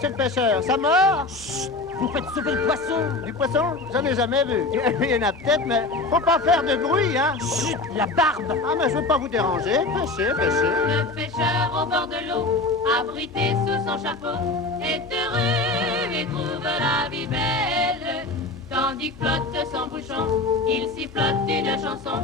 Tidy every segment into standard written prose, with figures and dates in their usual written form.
monsieur le pêcheur, ça mord? Chut! Vous faites sauver le poisson! Du poisson? J'en ai jamais vu. Il y en a peut-être, mais faut pas faire de bruit, hein? Chut! La barbe! Ah, mais je veux pas vous déranger. Pêchez, pêchez. Le pêcheur au bord de l'eau, abrité sous son chapeau, est heureux et trouve la vie belle. Tandis que flotte son bouchon, il sifflote une chanson.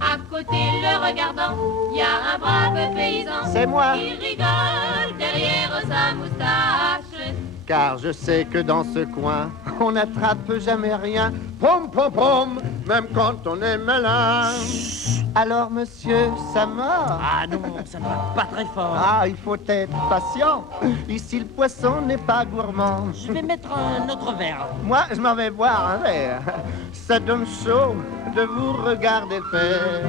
À côté, le regardant, il y a un brave paysan. C'est moi. Il rigole derrière sa moustache. Car je sais que dans ce coin, on n'attrape jamais rien. Pom, pom, pom, même quand on est malin. Alors, monsieur, ça mord? Ah non, ça ne va pas très fort. Ah, il faut être patient. Ici, le poisson n'est pas gourmand. Je vais mettre un autre verre. Moi, je m'en vais boire un verre. Ça donne chaud de vous regarder faire.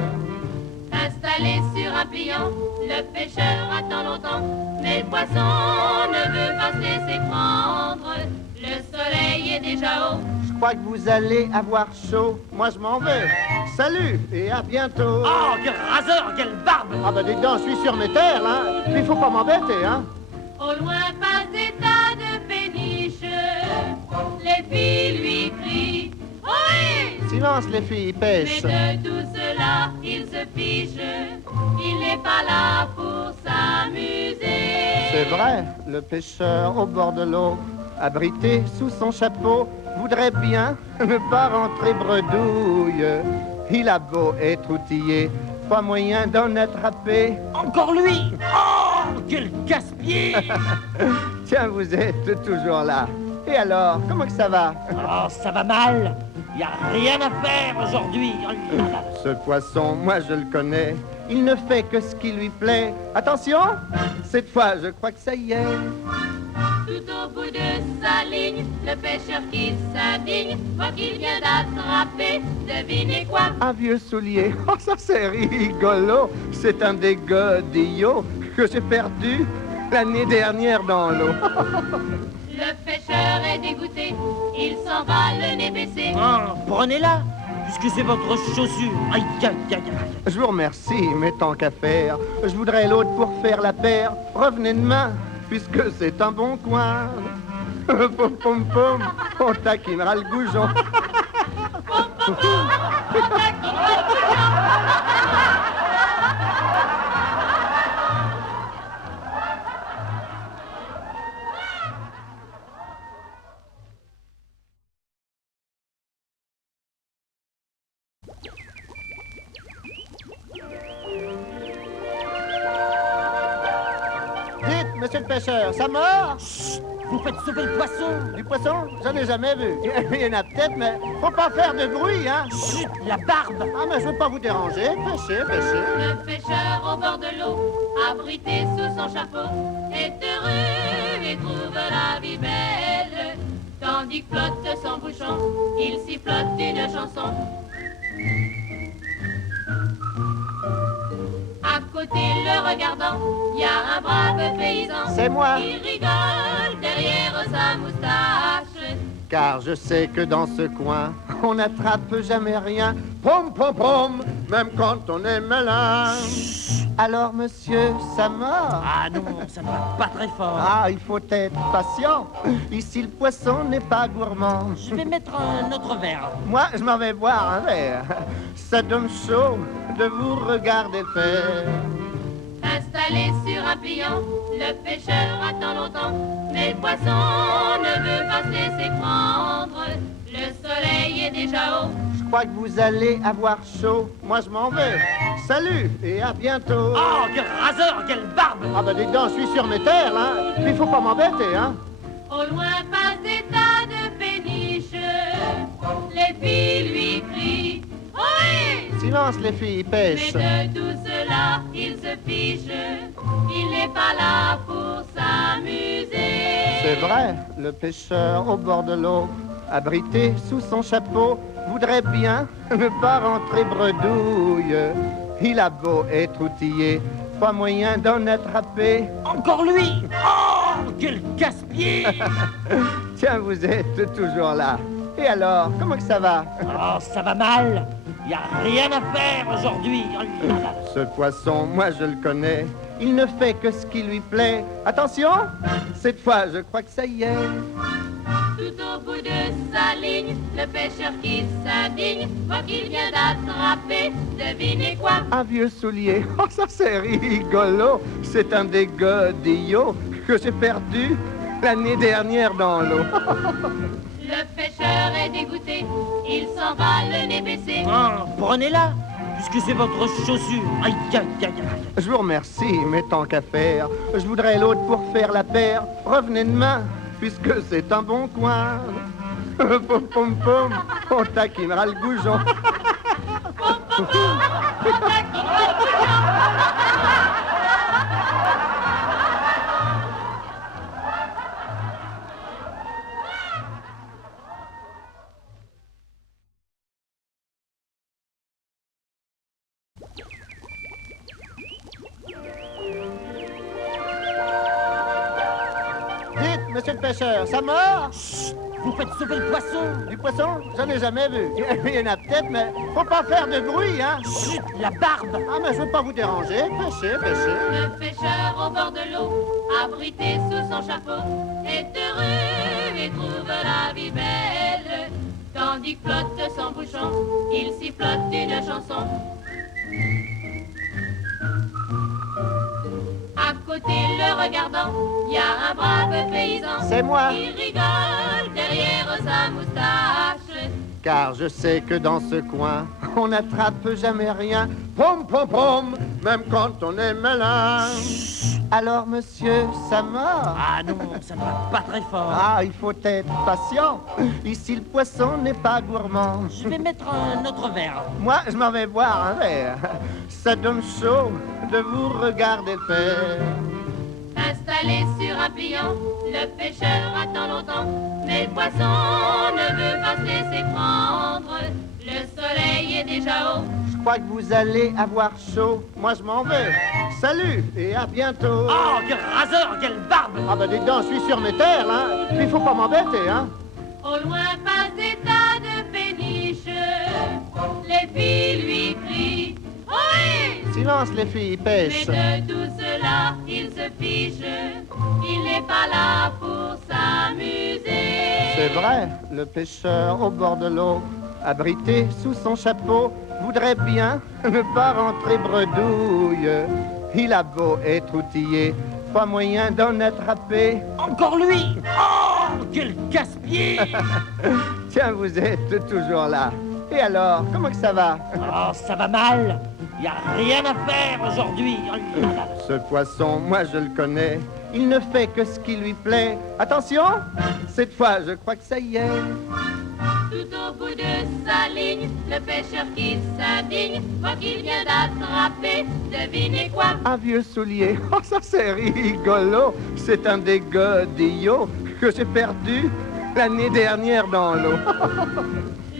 Installé sur un pliant, le pêcheur attend longtemps, mais le poisson ne veut pas se laisser prendre. Le soleil est déjà haut. Je crois que vous allez avoir chaud. Moi, je m'en vais. Salut et à bientôt. Oh, quel raseur, quelle barbe! Ah bah dites donc, je suis sur mes terres, hein. Il faut pas m'embêter, hein. Au loin passe des tas de péniches. Les filles lui crient ohé! Silence, les filles, Mais pêche. de tout cela, il se fiche. Il n'est pas là pour s'amuser. C'est vrai, le pêcheur au bord de l'eau, abrité sous son chapeau, voudrait bien ne pas rentrer bredouille. Il a beau être outillé, pas moyen d'en attraper. Encore lui! Oh, quel casse-pied! Tiens, vous êtes toujours là. Et alors, comment que ça va? Oh, ça va mal! Y a rien à faire aujourd'hui! Oh là là. Ce poisson, moi je le connais, il ne fait que ce qui lui plaît. Attention, cette fois je crois que ça y est. Tout au bout de sa ligne, le pêcheur qui s'indigne voit qu'il vient d'attraper, devinez quoi? Un vieux soulier, oh ça c'est rigolo. C'est un des godillots que j'ai perdu l'année dernière dans l'eau. Le pêcheur est dégoûté, il s'en va le nez baissé. Oh, prenez-la, puisque c'est votre chaussure. Aïe, aïe, aïe, aïe. Je vous remercie, mais tant qu'à faire, je voudrais l'autre pour faire la paire. Revenez demain, puisque c'est un bon coin. Pom pom pom, on taquinera le goujon. Dites, monsieur le pêcheur, ça mord? Chut! Vous faites sauver le poisson! Du poisson? J'en ai jamais vu. Il y en a peut-être, mais faut pas faire de bruit, hein. Chut! La barbe! Ah, mais je veux pas vous déranger. Pêchez, pêchez. Le pêcheur au bord de l'eau, abrité sous son chapeau, est heureux et trouve la vie belle. Tandis que flotte son bouchon, il sifflote une chanson. À côté, le regardant, il y a un brave paysan. C'est moi. Il rigole derrière sa moustache. Car je sais que dans ce coin, on n'attrape jamais rien. Pom, pom, pom, même quand on est malin. Alors, monsieur, ça mord? Ah non, ça ne va pas très fort. Ah, il faut être patient. Ici, le poisson n'est pas gourmand. Je vais mettre un autre verre. Moi, je m'en vais boire un verre. Ça donne chaud de vous regarder faire. Installé sur un pliant, le pêcheur attend longtemps, mais le poisson ne veut pas se laisser prendre. Le soleil est déjà haut. Je crois que vous allez avoir chaud. Moi, je m'en vais. Salut et à bientôt. Oh, quel raseur, quelle barbe! Ah bah dites donc, je suis sur mes terres, hein. Il faut pas m'embêter, hein. Au loin passent des tas de péniches. Les filles lui crient ohé! Silence, les filles, Mais pêche. de tout cela, il se fiche. Il n'est pas là pour s'amuser. C'est vrai, le pêcheur au bord de l'eau, abrité sous son chapeau, voudrait bien ne pas rentrer bredouille. Il a beau être outillé, pas moyen d'en attraper. Encore lui! Oh, quel casse-pied! Tiens, vous êtes toujours là. Et alors, comment que ça va? Oh, ça va mal! Y a rien à faire aujourd'hui! Oh là là. Ce poisson, moi je le connais, il ne fait que ce qui lui plaît. Attention, cette fois, je crois que ça y est. Tout au bout de sa ligne, le pêcheur qui s'indigne voit qu'il vient d'attraper, devinez quoi? Un vieux soulier. Oh, ça c'est rigolo. C'est un des godillots que j'ai perdu l'année dernière dans l'eau. Le pêcheur est dégoûté, il s'en va le nez baissé. Ah, prenez-la, puisque c'est votre chaussure. Aïe, aïe, aïe, aïe. Je vous remercie, mais tant qu'à faire, je voudrais l'autre pour faire la paire. Revenez demain, puisque c'est un bon coin. Pom pom pom, on taquinera le goujon. Dites, monsieur le pêcheur, ça mord? Chut, vous faites sauver le poisson. Du poisson? J'en ai jamais vu. Il y en a peut-être, mais faut pas faire de bruit, hein? Chut, la barbe. Ah, mais je veux pas vous déranger. Pêchez, pêchez. Le pêcheur au bord de l'eau, abrité sous son chapeau, est heureux et trouve la vie belle. Tandis que flotte son bouchon, il sifflote une chanson. À côté, le regardant, il y a un brave paysan. C'est moi. Il rigole derrière sa moustache. Car je sais que dans ce coin, on n'attrape jamais rien. Pom pom pom, même quand on est malin. Alors, monsieur, ça mord? Ah non, ça ne va pas très fort. Ah, il faut être patient. Ici, le poisson n'est pas gourmand. Je vais mettre un autre verre. Moi, je m'en vais boire un verre. Ça donne chaud de vous regarder faire. Installé sur un pliant, le pêcheur attend longtemps, mais le poisson ne veut pas se laisser prendre. Le soleil est déjà haut. Je crois que vous allez avoir chaud. Moi, je m'en vais. Salut et à bientôt. Oh, quel raseur, quelle barbe. Ah bah dis donc, je suis sur mes terres, hein. Puis il faut pas m'embêter, hein. Au loin passe des tas de péniches, les filles lui crient « Oui !» Silence, les filles, Mais pêche. de tout cela, il se fiche, il n'est pas là pour s'amuser. C'est vrai, le pêcheur au bord de l'eau, abrité sous son chapeau, voudrait bien ne pas rentrer bredouille. Il a beau être outillé, pas moyen d'en attraper. Encore lui. Oh, quel casse-pied. Tiens, vous êtes toujours là. Et alors, comment que ça va? Oh, ça va mal. Y a rien à faire aujourd'hui. Oh là là. Ce poisson, moi je le connais, il ne fait que ce qui lui plaît. Attention, cette fois, je crois que ça y est. Tout au bout de sa ligne, le pêcheur qui s'indigne voit qu'il vient d'attraper, devinez quoi? Un vieux soulier. Oh, ça c'est rigolo. C'est un des godillots que j'ai perdu l'année dernière dans l'eau.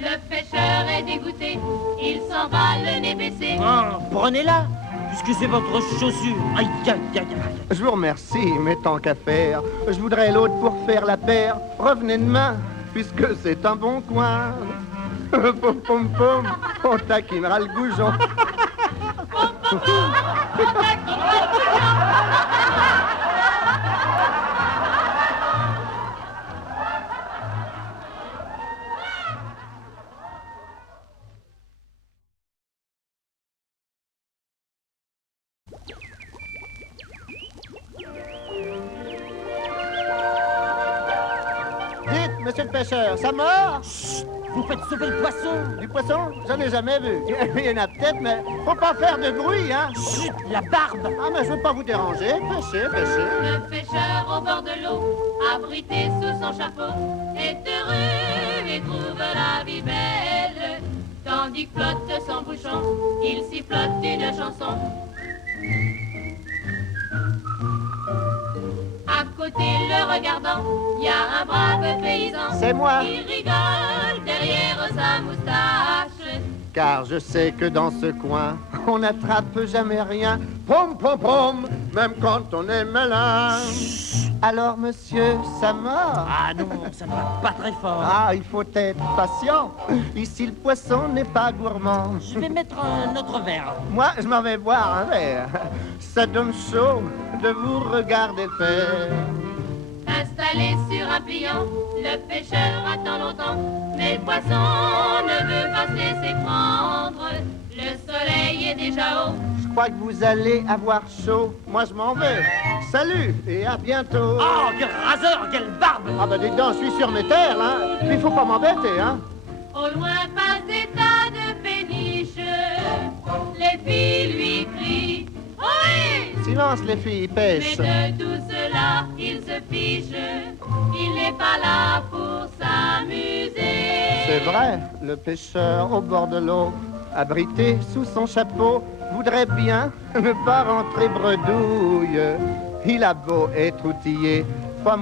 Le pêcheur est dégoûté, il s'en va le nez baissé. Ah, prenez-la, puisque c'est votre chaussure. Aïe, aïe, aïe, aïe. Je vous remercie, mais tant qu'à faire, je voudrais l'autre pour faire la paire. Revenez demain, puisque c'est un bon coin. Pom pom pom, on taquinera le goujon. Dites, monsieur le pêcheur, ça mord? Chut, vous faites sauver le poisson. Du poisson? J'en ai jamais vu. Il y en a peut-être, mais faut pas faire de bruit, hein. Chut, la barbe. Ah, mais je veux pas vous déranger. Pêchez, pêchez. Le pêcheur au bord de l'eau, abrité sous son chapeau, est heureux et trouve la vie belle. Tandis que flotte son bouchon, il sifflote une chanson. À côté, le regardant, il y a un brave paysan. C'est moi. Il rigole derrière sa moustache. Car je sais que dans ce coin, on n'attrape jamais rien. Pom pom pom, même quand on est malin. Alors, monsieur, ça mord? Ah non, ça ne va pas très fort. Ah, il faut être patient. Ici, le poisson n'est pas gourmand. Je vais mettre un autre verre. Moi, je m'en vais boire un verre. Ça donne chaud de vous regarder faire. Installé sur un pliant, le pêcheur attend longtemps, mais le poisson ne veut pas se laisser prendre. Le soleil est déjà haut. Je crois que vous allez avoir chaud. Moi, je m'en vais. Salut et à bientôt. Oh, quel raseur, quelle barbe! Ah bah dis donc, je suis sur mes terres, là. Puis il faut pas m'embêter, hein. Au loin passe des tas de péniches, les filles lui crient oui. Silence, les filles, pêche. Mais de tout cela, il se fiche, il n'est pas là pour s'amuser. C'est vrai, le pêcheur au bord de l'eau, abrité sous son chapeau, voudrait bien ne pas rentrer bredouille. Il a beau être outillé, pas